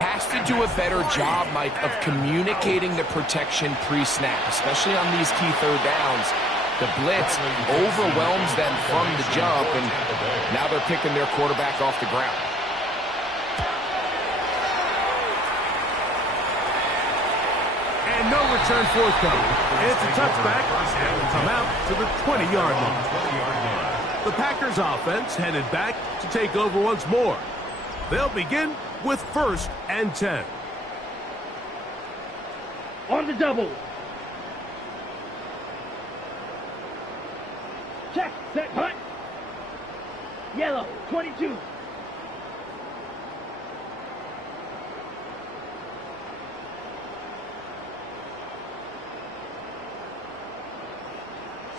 Has to do a better job, Mike, of communicating the protection pre-snap, especially on these key third downs. The blitz overwhelms them from the jump, and now they're picking their quarterback off the ground. And no return forthcoming. It's a touchback, and will come out to the 20-yard line. The Packers offense headed back to take over once more. They'll begin with 1st and 10. On the double. Check, set, hut. Yellow, 22.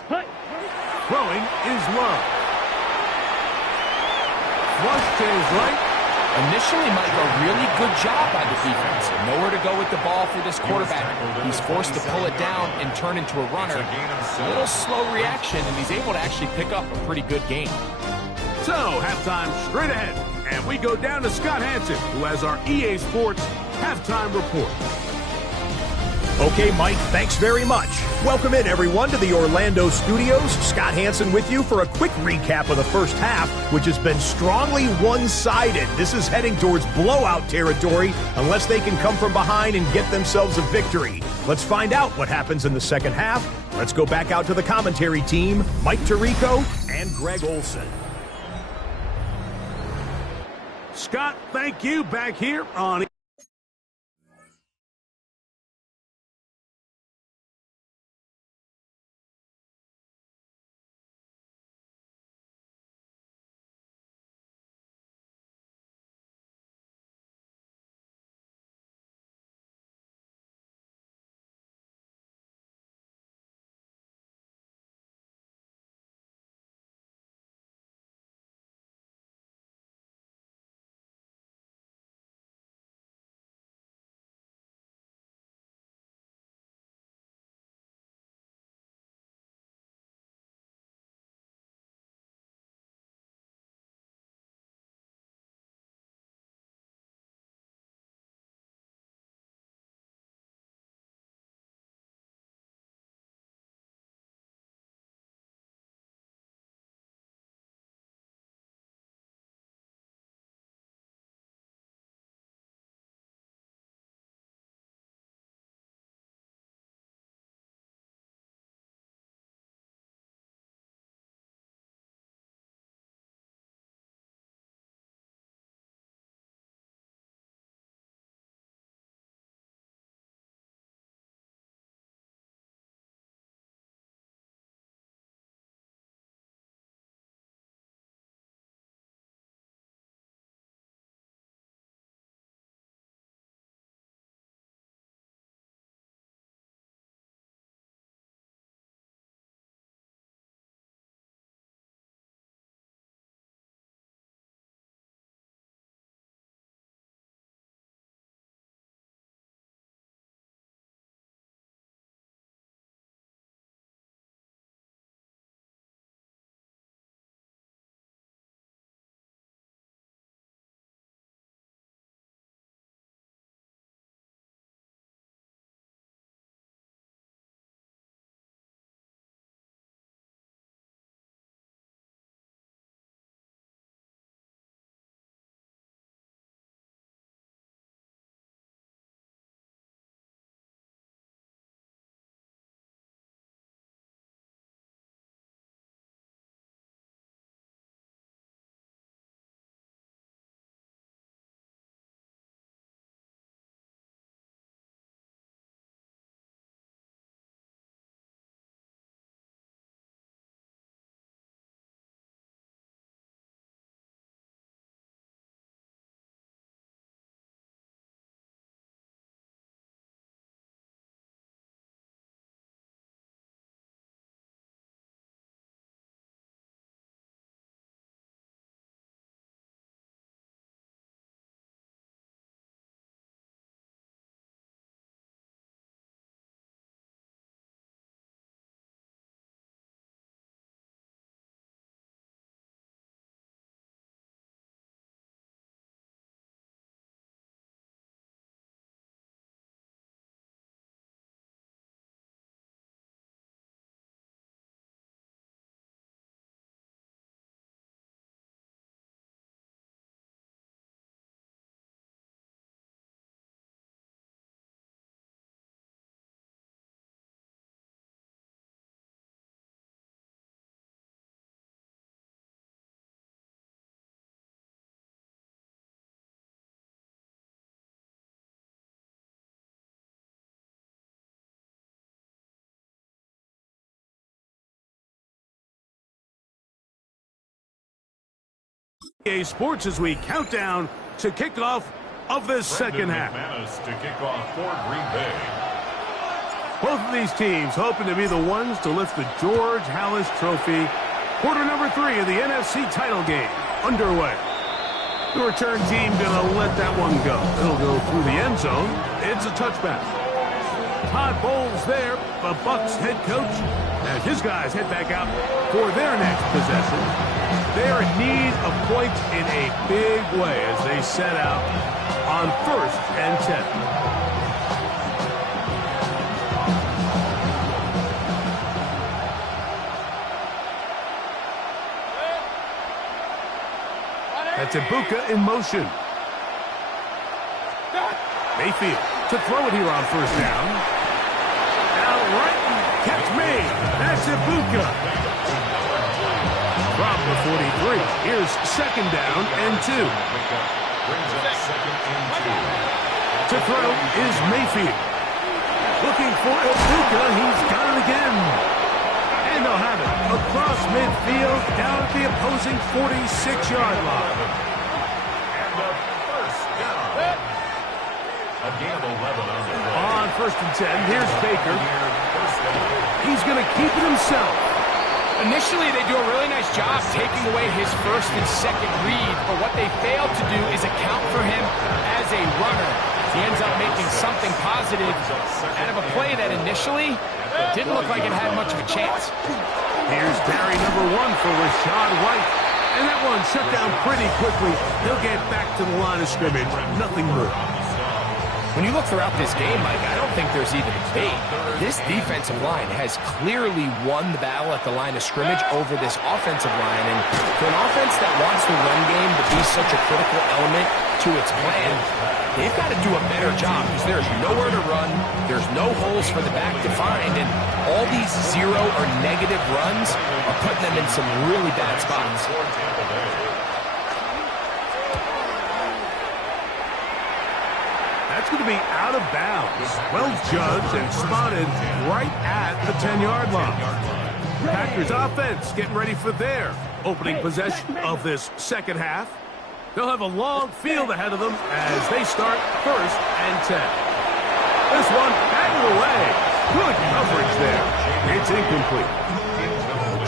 Hut. Throwing is Love. Flush to his right. Initially, Mike, a really good job by the defense. Nowhere to go with the ball for this quarterback. He's forced to pull it down and turn into a runner. A little slow reaction, and he's able to actually pick up a pretty good game. So, halftime straight ahead. And we go down to Scott Hansen, who has our EA Sports halftime report. Okay, Mike, thanks very much. Welcome in, everyone, to the Orlando studios. Scott Hansen with you for a quick recap of the first half, which has been strongly one-sided. This is heading towards blowout territory unless they can come from behind and get themselves a victory. Let's find out what happens in the second half. Let's go back out to the commentary team, Mike Tirico and Greg Olson. Scott, thank you. Back here on EA Sports as we count down to kickoff of this second half. To kick off for Green Bay. Both of these teams hoping to be the ones to lift the George Halas Trophy. Quarter number 3 of the NFC title game underway. The return team gonna let that one go. It'll go through the end zone. It's a touchback. Todd Bowles there, the Bucs head coach, as his guys head back out for their next possession. They're in need of points in a big way as they set out on 1st and 10. That's Ibuka in motion. Mayfield to throw it here on 1st down. Out right, catch me. That's Ibuka. From the 43, here's 2nd down and 2. To throw is Mayfield. Looking for Ibuka, he's got it again. And they'll have it across midfield down at the opposing 46-yard line. And the 1st down. A gain of 11 on 1st and 10, here's Baker. He's going to keep it himself. Initially, they do a really nice job taking away his 1st and 2nd read, but what they failed to do is account for him as a runner. He ends up making something positive out of a play that initially didn't look like it had much of a chance. Here's carry number 1 for Rashad White. And that one shut down pretty quickly. He'll get back to the line of scrimmage. Nothing more. When you look throughout this game, Mike, I don't think there's even a debate. This defensive line has clearly won the battle at the line of scrimmage over this offensive line. And for an offense that wants the run game to be such a critical element to its plan, they've got to do a better job because there's nowhere to run. There's no holes for the back to find. And all these 0 or negative runs are putting them in some really bad spots. That's going to be out of bounds. Well judged and spotted right at the 10-yard line. Packers offense getting ready for their opening possession of this second half. They'll have a long field ahead of them as they start 1st and 10. This one batted away. Good coverage there. It's incomplete.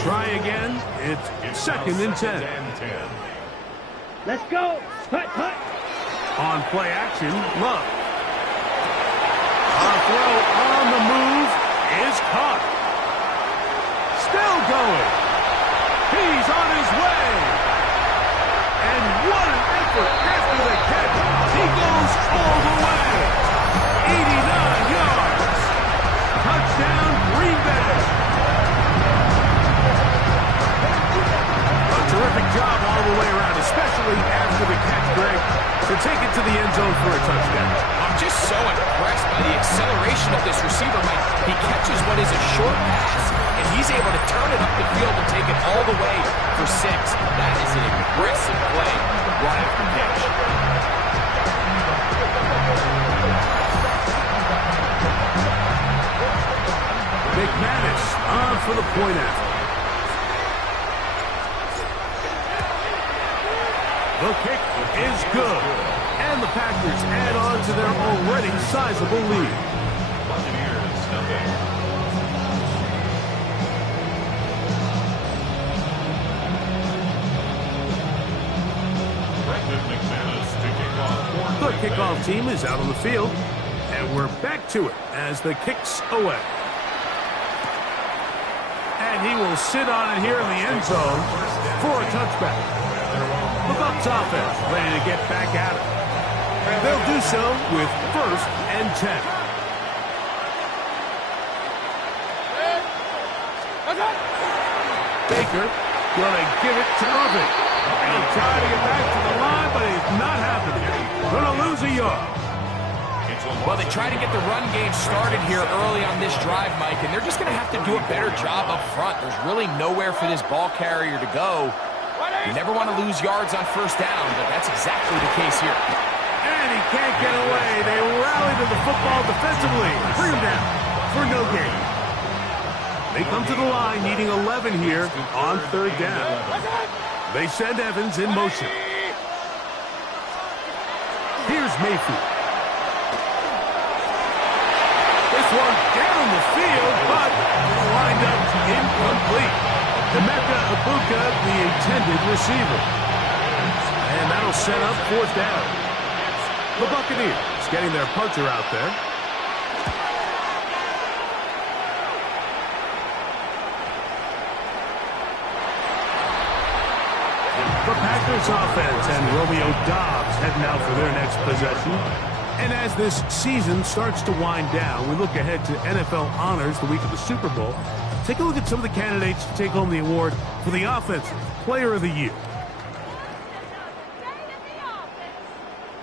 Try again. It's 2nd and 10. Let's go. Hut, hut. On play action, Love. A throw on the move is caught. Still going. He's on his way. And what an effort after the catch. He goes all the way. 89 yards. Touchdown, Green Bay. A terrific job all the way around, especially after the catch, Greg, to take it to the end zone for a touchdown. I'm just so impressed by the acceleration of this receiver, Mike. He catches what is a short pass, and he's able to turn it up the field and take it all the way for 6. That is an impressive play right after catch. McManus on for the point after. The kick is good. And the Packers add on to their already sizable lead. Buccaneers, nothing. The kickoff team is out on the field. And we're back to it as the kick's away. And he will sit on it here in the end zone for a touchback. The Bucs offense ready to get back at it. They'll do so with 1st and 10. Baker going to give it to Irving. He'll try to get back to the line, but it's not happening. Going to lose a yard. Well, they try to get the run game started here early on this drive, Mike, and they're just going to have to do a better job up front. There's really nowhere for this ball carrier to go. You never want to lose yards on 1st down, but that's exactly the case here. And he can't get away. They rally to the football defensively. Bring him down for no gain. They come to the line needing 11 here on 3rd down. They send Evans in motion. Here's Mayfield. This one down the field, but lined up incomplete. Emeka Ibuka, the intended receiver. And that'll set up fourth down. The Buccaneers getting their punter out there. The Packers offense and Romeo Doubs heading out for their next possession. And as this season starts to wind down, we look ahead to NFL honors the week of the Super Bowl. Take a look at some of the candidates to take home the award for the Offensive Player of the Year.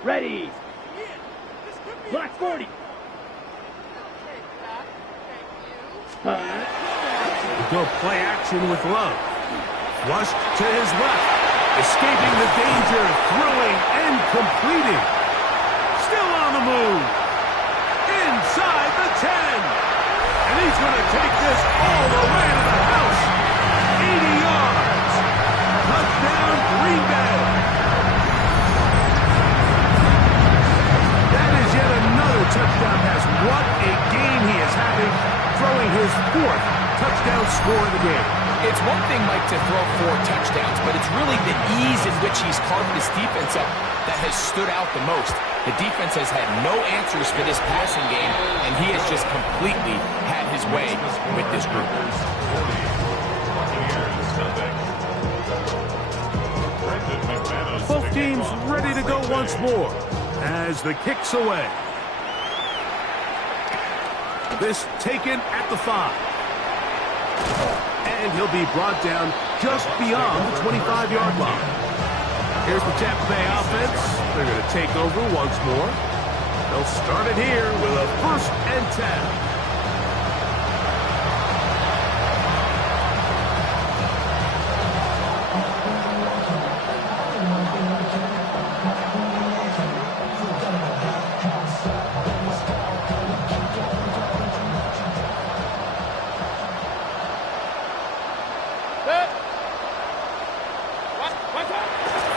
Ready. Black 40. Go play action with Love. Flushed to his left. Escaping the danger, throwing and completing. Still on the move. Inside the 10. And he's going to take this all the way to the house. 80 yards. Touchdown, Green Bay. That is yet another touchdown pass. What a game he is having, throwing his fourth touchdown score of the game. It's one thing, Mike, to throw 4 touchdowns, but it's really the ease in which he's carved his defense up that has stood out the most. The defense has had no answers for this passing game, and he has just completely had his way with this group. Both teams ready to go once more as the kick's away. This taken at the 5. And he'll be brought down just beyond the 25-yard line. Here's the Tampa Bay offense. They're going to take over once more. They'll start it here with a 1st and 10.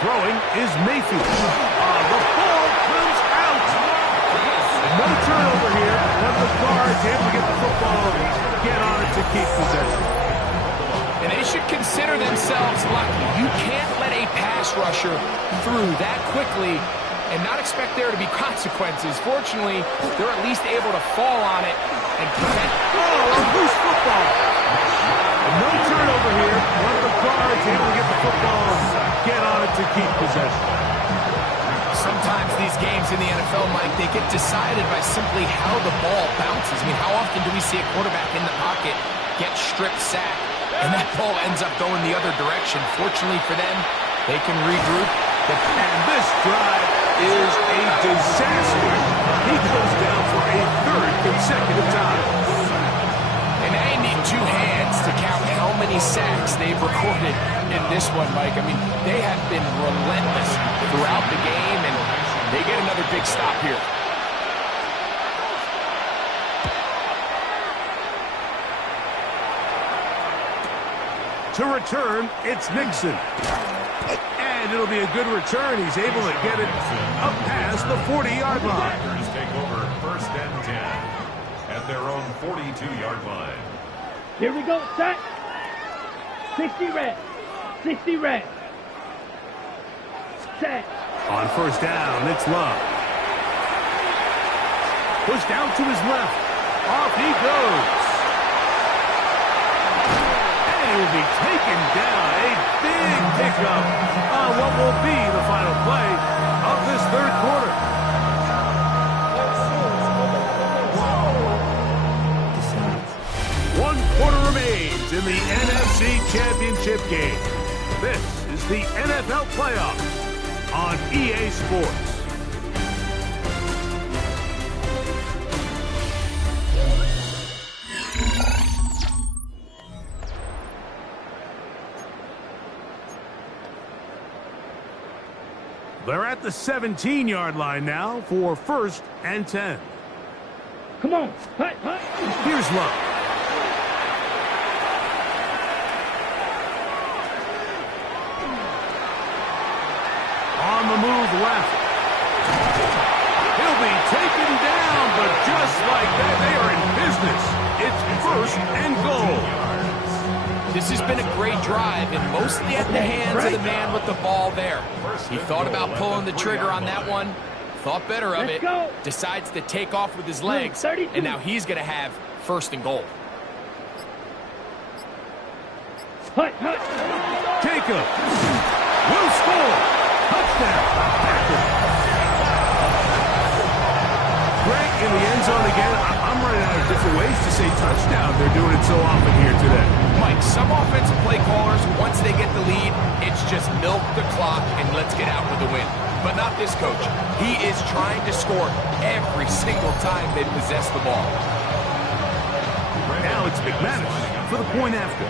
Throwing is Mayfield. The ball comes out. No turnover here. One of the guards able to get the football, get on it to keep possession. And they should consider themselves lucky. You can't let a pass rusher through that quickly and not expect there to be consequences. Fortunately, they're at least able to fall on it and prevent... Oh, a loose football. No turnover here. One of the guards able to get the football, get on it to keep possession. Sometimes these games in the NFL, Mike, they get decided by simply how the ball bounces. I mean, how often do we see a quarterback in the pocket get strip sacked, and that ball ends up going the other direction? Fortunately for them, they can regroup. And this drive is a disaster. He goes down for a 3rd consecutive time. And they need 2 hands to count how many sacks they've recorded in this one, Mike. I mean, they have been relentless throughout the game, and they get another big stop here. To return, it's Nixon. And it'll be a good return. He's able to get it up past the 40-yard line. Packers take over 1st and 10 at their own 42-yard line. Here we go. Set. 60 red. 60 red. Set. On 1st down, it's Love. Pushed out to his left. Off he goes. And he will be taken down. A big pickup on what will be the final play of this 3rd quarter. One quarter remains in the NFC Championship game. This is the NFL playoffs on EA Sports. They're at the 17-yard line now for 1st and 10. Come on. Hut, hut. Here's Love. move left. He'll be taken down, but just like that, they are in business. It's 1st and goal. This has been a great drive, and mostly at the hands of the man with the ball there. He thought about pulling the trigger on that one, thought better of it, decides to take off with his legs, and now he's going to have 1st and goal. Jacob will score. Touchdown. Greg in the end zone again. I'm running out of different ways to say touchdown. They're doing it so often here today. Mike, some offensive play callers, once they get the lead, it's just milk the clock and let's get out with the win. But not this coach. He is trying to score every single time they possess the ball. Now it's McManus for the point after.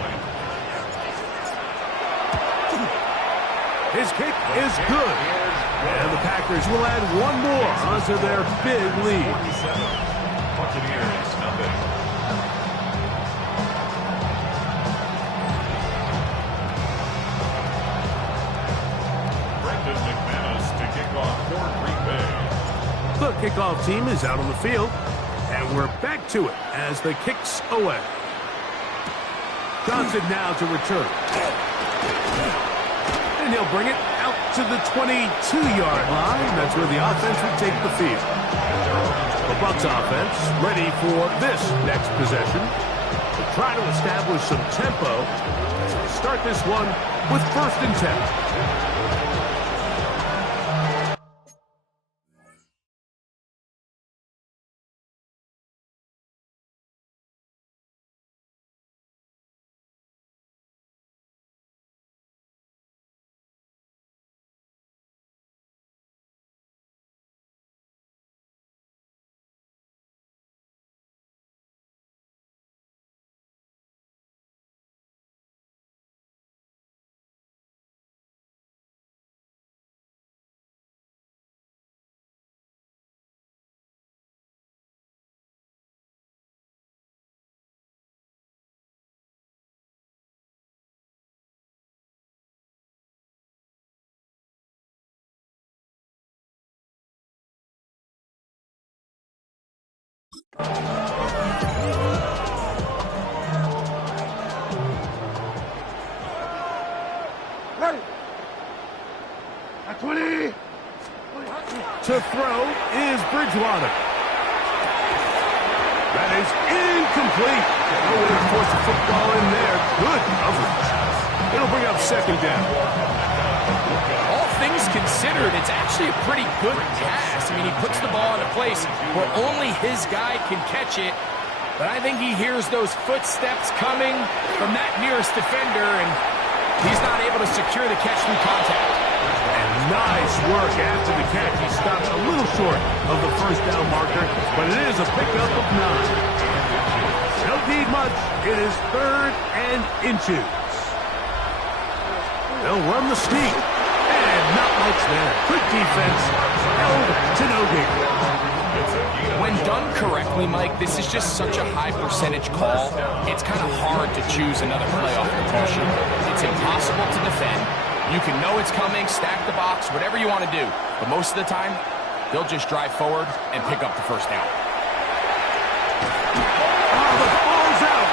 His kick is good. And the Packers will add one more onto their big lead. Buccaneers, nothing. Brendan McManus to kick off for Green Bay. The kickoff team is out on the field, and we're back to it as the kick's away. Johnson now to return. And he'll bring it out to the 22-yard line. That's where the offense will take the field. The Bucs offense ready for this next possession. To try to establish some tempo. Start this one with 1st and 10. To throw is Bridgewater. That is incomplete. No way to force the football in there. Good coverage. It'll bring up 2nd down. All things considered, it's actually a pretty good pass. I mean, he puts the ball in a place where only his guy can catch it. But I think he hears those footsteps coming from that nearest defender, and he's not able to secure the catch through contact. And nice work after the catch. He stopped a little short of the 1st down marker, but it is a pickup of 9. Don't need much. It is 3rd and inches. They'll run the sneak. And not much there. Good defense. Held to no gain. When done correctly, Mike, this is just such a high percentage call. It's kind of hard to choose another play off the call sheet. It's impossible to defend. You can know it's coming, stack the box, whatever you want to do. But most of the time, they'll just drive forward and pick up the 1st down. Oh, the ball's out.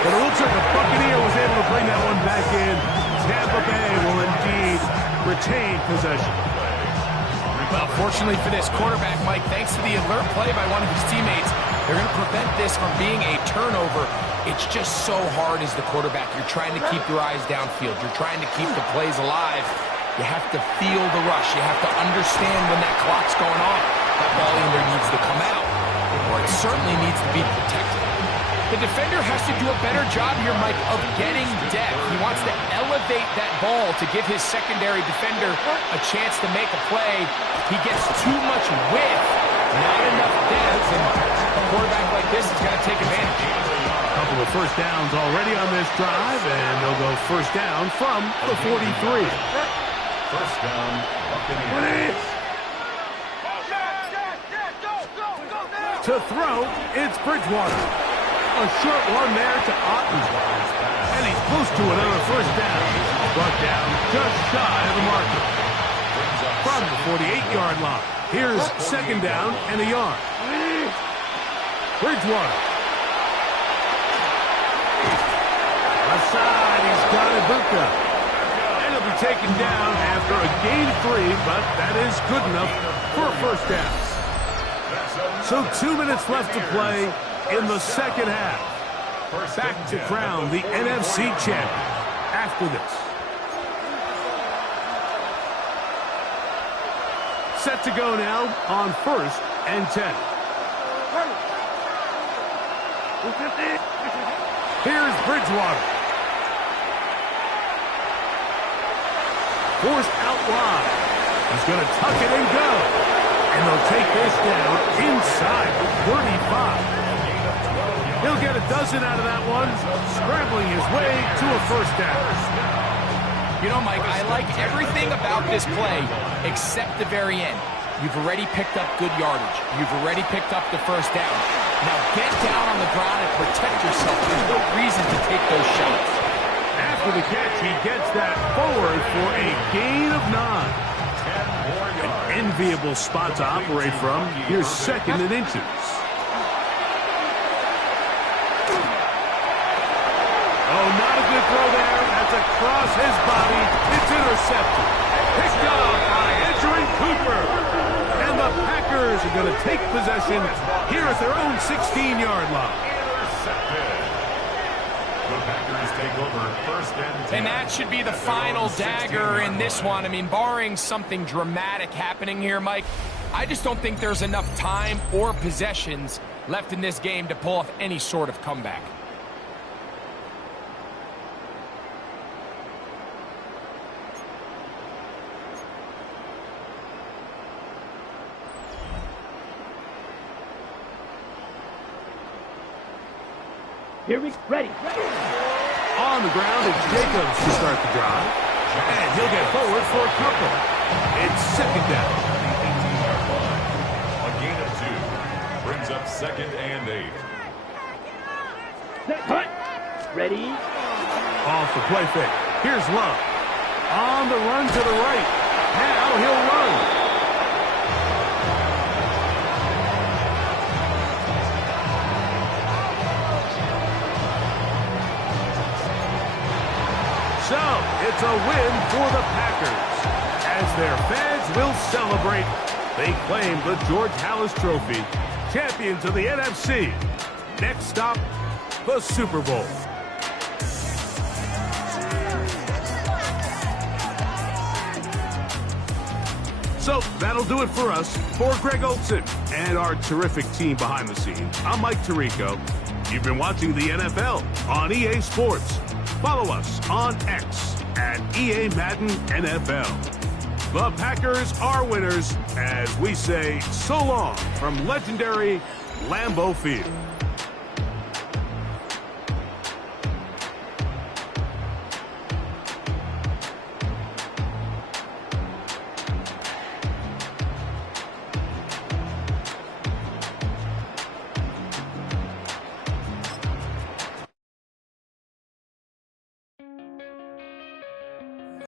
But it looks like a Buccaneer was able to bring that one back in. Tampa Bay will indeed retain possession. Well, fortunately for this quarterback, Mike, thanks to the alert play by one of his teammates, they're going to prevent this from being a turnover. It's just so hard as the quarterback. You're trying to keep your eyes downfield. You're trying to keep the plays alive. You have to feel the rush. You have to understand when that clock's going on. That ball either needs to come out, or it certainly needs to be protected. The defender has to do a better job here, Mike, of getting depth. He wants to elevate that ball to give his secondary defender a chance to make a play. He gets too much width, not enough depth, and a quarterback like this is going to take advantage. A couple of 1st downs already on this drive, and they'll go 1st down from the 43. 1st down, Buccaneers. To throw, it's Bridgewater. A short one there to Otten. And he's close to another 1st down. Brought down just shy of the marker. Brings up from the 48-yard line. Here's second down and a yard. Bridgewater. Left side, he's got Ibuka. And he'll be taken down after a gain of 3, but that is good enough for a first down. So 2 minutes left to play in the second half. Back to crown the NFC champion after this. Set to go now on 1st and 10. Here's Bridgewater. Forced out wide. He's going to tuck it and go. And they'll take this down inside the 35. He'll get a dozen out of that one, scrambling his way to a first down. You know, Mike, I like everything about this play except the very end. You've already picked up good yardage. You've already picked up the first down. Now get down on the ground and protect yourself. There's no reason to take those shots. After the catch, he gets that forward for a gain of 9. An enviable spot to operate from. Here's second and inches. Oh, not a good throw there. That's across his body. It's intercepted. Picked up by Edgerrin Cooper. And the Packers are going to take possession here at their own 16-yard line. Intercepted. The Packers take over 1st and 10. And that should be the final dagger in this one. I mean, barring something dramatic happening here, Mike, I just don't think there's enough time or possessions left in this game to pull off any sort of comeback. Here we ready. On the ground, it's Jacobs to start the drive. And he'll get forward for a couple. It's second down. A gain of 2 brings up 2nd and 8. Cut. Ready. Off the play fake. Here's Love. On the run to the right. Now he'll run. So, it's a win for the Packers. As their fans will celebrate, they claim the George Halas Trophy, champions of the NFC. Next stop, the Super Bowl. So, that'll do it for us. For Greg Olson and our terrific team behind the scenes, I'm Mike Tirico. You've been watching the NFL on EA Sports. Follow us on X at EA Madden NFL. The Packers are winners as we say so long from legendary Lambeau Field.